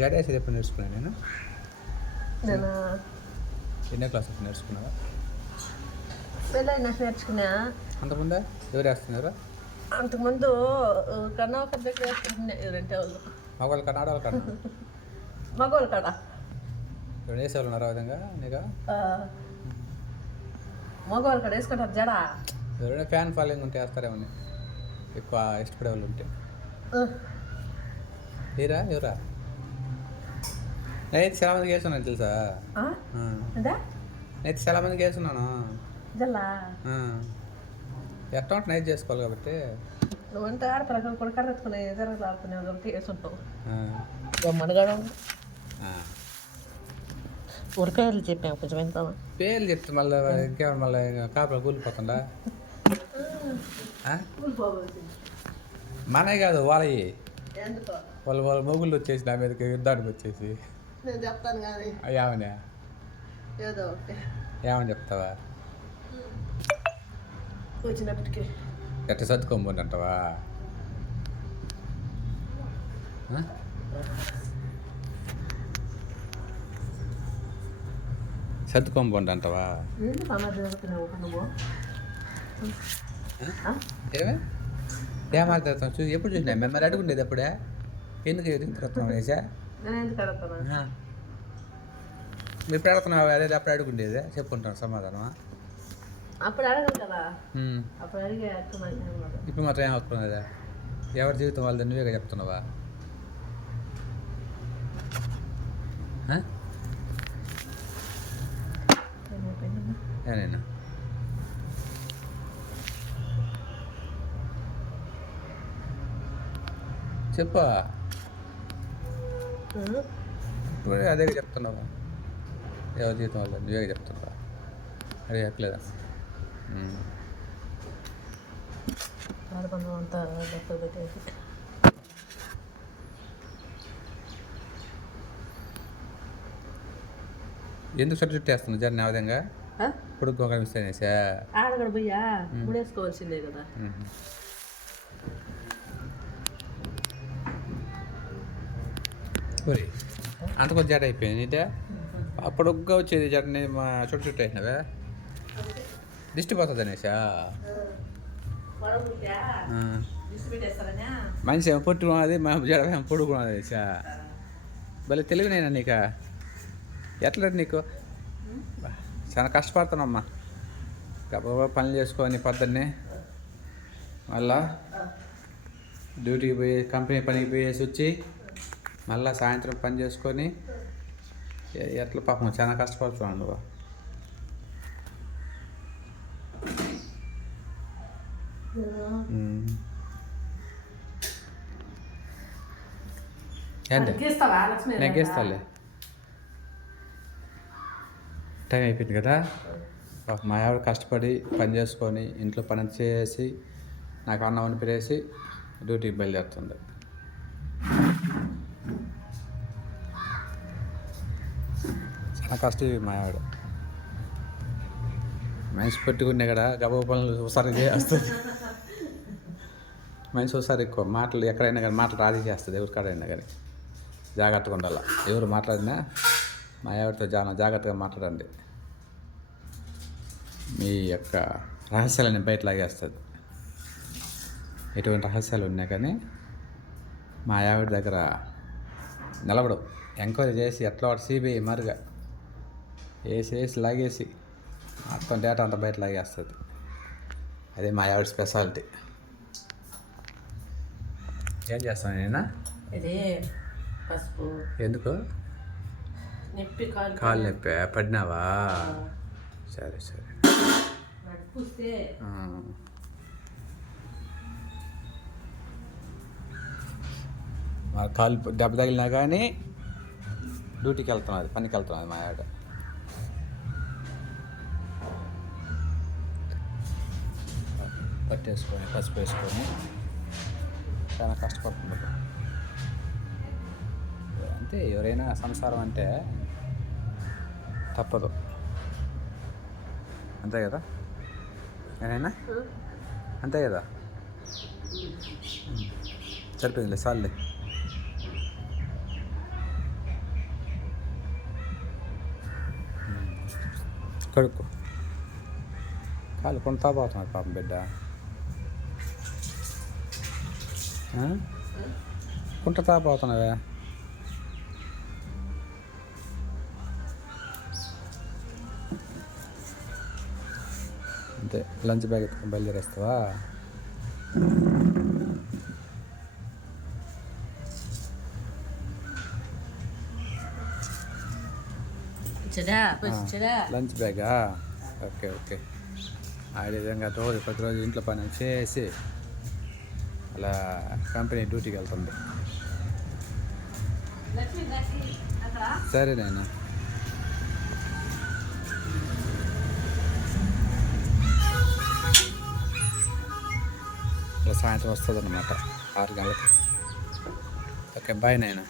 జడ వేసేది ఎప్పుడు నేర్చుకున్నాను నేను. నేను? ఎన్నో క్లాస్ అప్పుడు నేర్చుకున్నావా? పెళ్ళైన నేర్చుకున్నా. అంతకుముందే? ఎవరు వేస్తున్నారు అంతకుముందు కన్నా ఒక దగ్గర వేసుకుంటున్నా ఎవరంటే వాళ్ళు. మగవాళ్ళు కన్నా ఆడవాళ్ళు కన్నా మగవాళ్ళు కాడ? ఎవరు వేసేవాళ్ళు ఉన్నారు ఆ విధంగా ఆ, మగవాళ్ళు కాడ వేసుకుంటారు జడ? ఎవరైనా ఫ్యాన్ ఫాలోయింగ్ ఉంటే వేస్తారేమని ఎక్కువ ఇష్టపడే వాళ్ళు ఉంటే ఏరా ఎవరా? నేనైతే చాలా మందికి వేస్తున్నాను తెలుసా? నేనైతే చాలా మందికి వేస్తున్నాను. ఎట్లా ఉంటే నైట్ చేసుకోవాలి కాబట్టి. నువ్వంటే ఆడపిల్లలు వేసుంటావు. మనగాడ. ఉరకాయలు చెప్పాము కొంచెం ఎంత పేర్లు చెప్తే మళ్ళీ ఇంకేమైనా మళ్ళీ కాపులు కూలిపోతుందా? ఆ? మనే కాదు వాళ్ళవి. ఎందుకో? వాళ్ళ వాళ్ళ మొగుళ్ళు వచ్చేసి నా మీదకి యుద్ధానికి వచ్చేసి. నేను చెప్తాను కానీ. ఏమని? ఏదో ఒకటి. ఏమని చెప్తావా? వచ్చినప్పటికీ. ఎట్ట సర్దుకోబోండి అంటావా? సర్దుకోబోండి అంటావా? ఏమే? ఏమాడుతాం చూసి ఎప్పుడు చూసినా మేము మరి అడుగుండేది అప్పుడే? ఎందుకు ఎందుకు వేసా ఇప్పుడు అడుగుతున్నావు అదే అప్పుడు అడుగుండేది. చెప్పుకుంటాను సమాధానం అప్పుడు అడగదు కదా. అప్పుడు అడిగే ఇప్పుడు మాత్రం ఏమవుతున్నదా ఎవరి జీవితం వాళ్ళది నువ్వేగా చెప్తున్నావా? ఏనైనా చెప్పా. ఇప్పుడు అదే చెప్తున్నావా ఎవరి జీవితం వాళ్ళది? నువ్వేగా చెప్తున్నావా? అదే చెప్పలేదా? ఉమ్. ఆడపండు అంతా డబ్బులు పెట్టేసి. ఎందుకు సరి చుట్టూ వేస్తున్నావు జర నా విధంగా? ఇప్పుడు ఒక మిస్ అనేసా ఆడగడ పోయా ముడేసుకోవాల్సిందే కదా. ఒరే అంత కొంచెం జడ అయిపోయింది ఇదే? అప్పుడుగా వచ్చేది జడని మా చుట్టు చుట్టూ వేసినవే? దిష్టి పోతుంది అనేసా మనిషి ఏమో పొట్టుకున్నది మా జడ ఏమో పొడుకున్నది అనేసా భలే తెలివినైనా నీక? ఎట్లా నీకు? చాలా కష్టపడుతున్నామ్మా గబగబా పనులు చేసుకొని పొద్దున్నే మళ్ళా డ్యూటీకి పోయి కంపెనీ పనికి పోయేసి వచ్చి మళ్ళా సాయంత్రం పని చేసుకొని ఎట్లా పాపం చాలా కష్టపడుతున్నాను నువ్వు ఉమ్. ఏంటి? గీస్తావా లక్ష్మి? నేను గీస్తాలే టైం అయిపోయింది కదా. పాపం మా ఆవిడ కష్టపడి పని చేసుకొని ఇంట్లో పని చేసి నాకు అన్నం అనిపిరేసి డ్యూటీకి బయలుదేరుతుంది. చాలా కష్టం మా ఆవిడ మనిషి పెట్టుకునే కదా గబగబా పనులు ఒకసారి చేస్తుంది. మనిషి ఒకసారి ఎక్కువ మాటలు ఎక్కడైనా కానీ మాటలు రాజీ చేస్తుంది ఎవరి కాడైనా కానీ. జాగ్రత్తగా ఉండాలి. ఎవరు మాట్లాడినా మా ఆవిడతో చాలా జాగ్రత్తగా మాట్లాడండి. మీ యొక్క రహస్యాలని బయట లాగేస్తుంది. ఎటువంటి రహస్యాలు ఉన్నా కానీ మా ఆవిడ దగ్గర నిలబడు ఎంక్వైరీ చేసి ఎట్లా వాడు సిబిఐ మరుగా వేసి వేసి లాగేసి మొత్తం డేటా అంతా బయట లాగేస్తుంది. అదే మా ఆవిడ స్పెషాలిటీ ఏం చేస్తాను నేనా? ఇది పసుపు. ఎందుకు? నిప్పి కాలు నొప్పి. పడినావా? సరే సరే. కాలు దెబ్బ తగిలినా కానీ డ్యూటీకి వెళ్తున్నది పనికి వెళ్తున్నది మా ఆవిడ. పట్టేసుకొని పసుపు వేసుకొని చాలా కష్టపడుతుంది. అంతే ఎవరైనా సంసారం అంటే తప్పదు. అంతే కదా? ఏదైనా అంతే కదా? సరిపోయిందిలే సార్లే కడుక్కో. కాలు కొంత బాగుతున్నాడు పాపం బిడ్డ. కుంట తాపోతున్నావే అంతే లంచ్ బ్యాగ్ ఎత్తుకొని బయలుదేరేస్తావా? లంచ్ బ్యాగా? Okay okay. ఆ విధంగా రోజు ప్రతిరోజు ఇంట్లో పని చేసి అలా కంపెనీ డ్యూటీకి వెళ్తుంది. సరే నేను ఇలా సాయంత్రం వస్తుంది అనమాట ఆరు గంటలకి. ఓకే బాయ్ నాయనా.